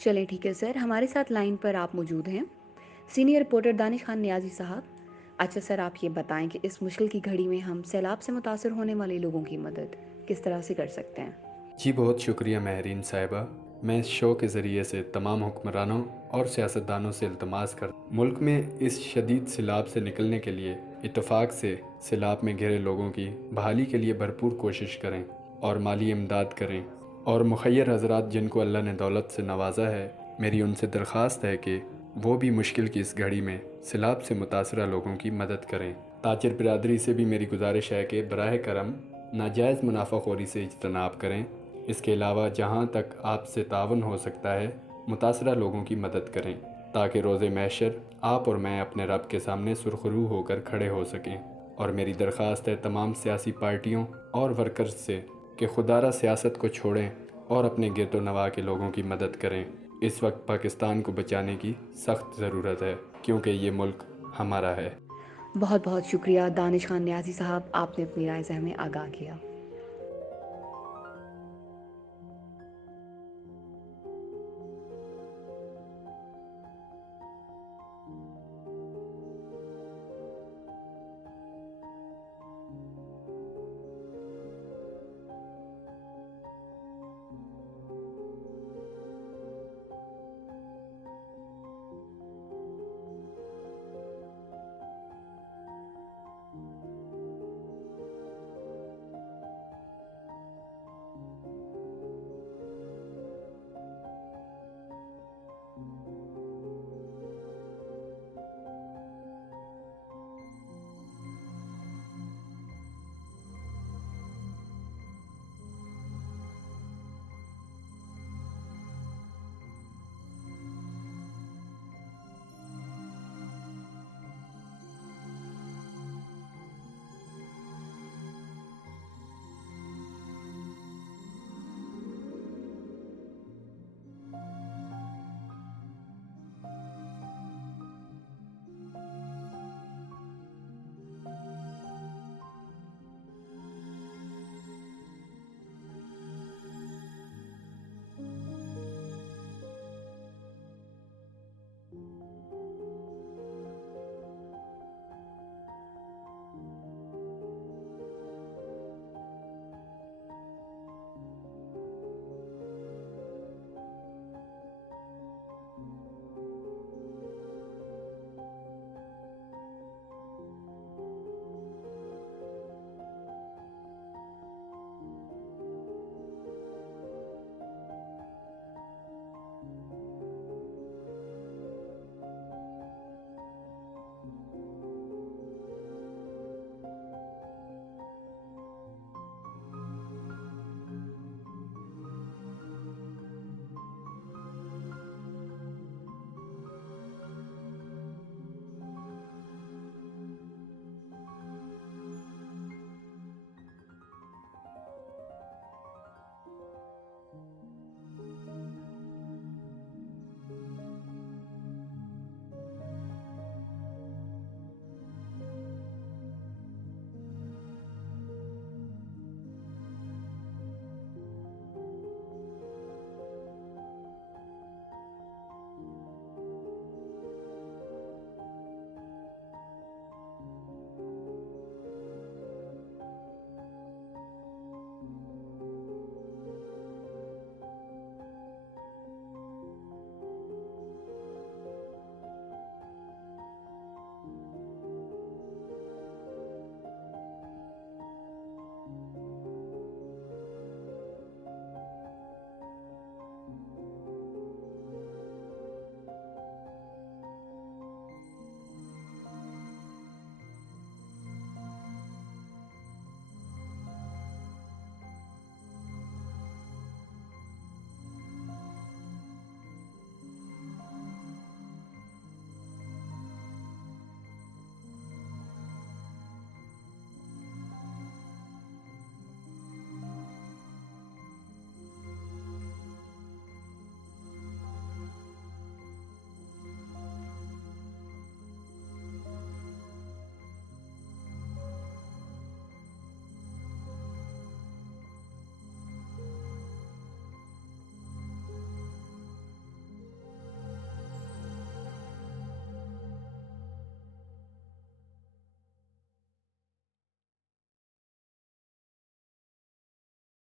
चलें ठीक है सर, हमारे साथ लाइन पर आप मौजूद हैं। सीनियर रिपोर्टर दानिश खान नियाज़ी साहब। अच्छा सर, आप ये बताएँ कि इस मुश्किल की घड़ी में हम सैलाब से मुतासर होने वाले लोगों की मदद किस तरह से कर सकते हैं? जी बहुत शुक्रिया महरीन साहिबा। मैं इस शो के ज़रिए से तमाम हुक्मरानों और सियासतदानों से इल्तमास कर मुल्क में इस शदीद सैलाब से निकलने के लिए इत्तफाक से सैलाब में घिरे लोगों की बहाली के लिए भरपूर कोशिश करें और माली इमदाद करें। और मुखय्यर हजरात जिनको अल्लाह ने दौलत से नवाजा है, मेरी उनसे दरख्वास्त है कि वो भी मुश्किल की इस घड़ी में सैलाब से मुतासरा लोगों की मदद करें। ताजिर बिरादरी से भी मेरी गुजारिश है कि बराह करम नाजायज़ मुनाफाखोरी से इज्तनाब करें। इसके अलावा जहाँ तक आपसे तावन हो सकता है, मुतासरा लोगों की मदद करें ताकि रोज़े महशर आप और मैं अपने रब के सामने सुरखरू होकर खड़े हो सकें। और मेरी दरख्वास्त है तमाम सियासी पार्टियों और वर्कर्स से कि खुदारा सियासत को छोड़ें और अपने गिरदो नवा के लोगों की मदद करें। इस वक्त पाकिस्तान को बचाने की सख्त ज़रूरत है, क्योंकि ये मुल्क हमारा है। बहुत-बहुत शुक्रिया दानिश खान नियाज़ी साहब, आपने अपनी राय से हमें आगाह किया।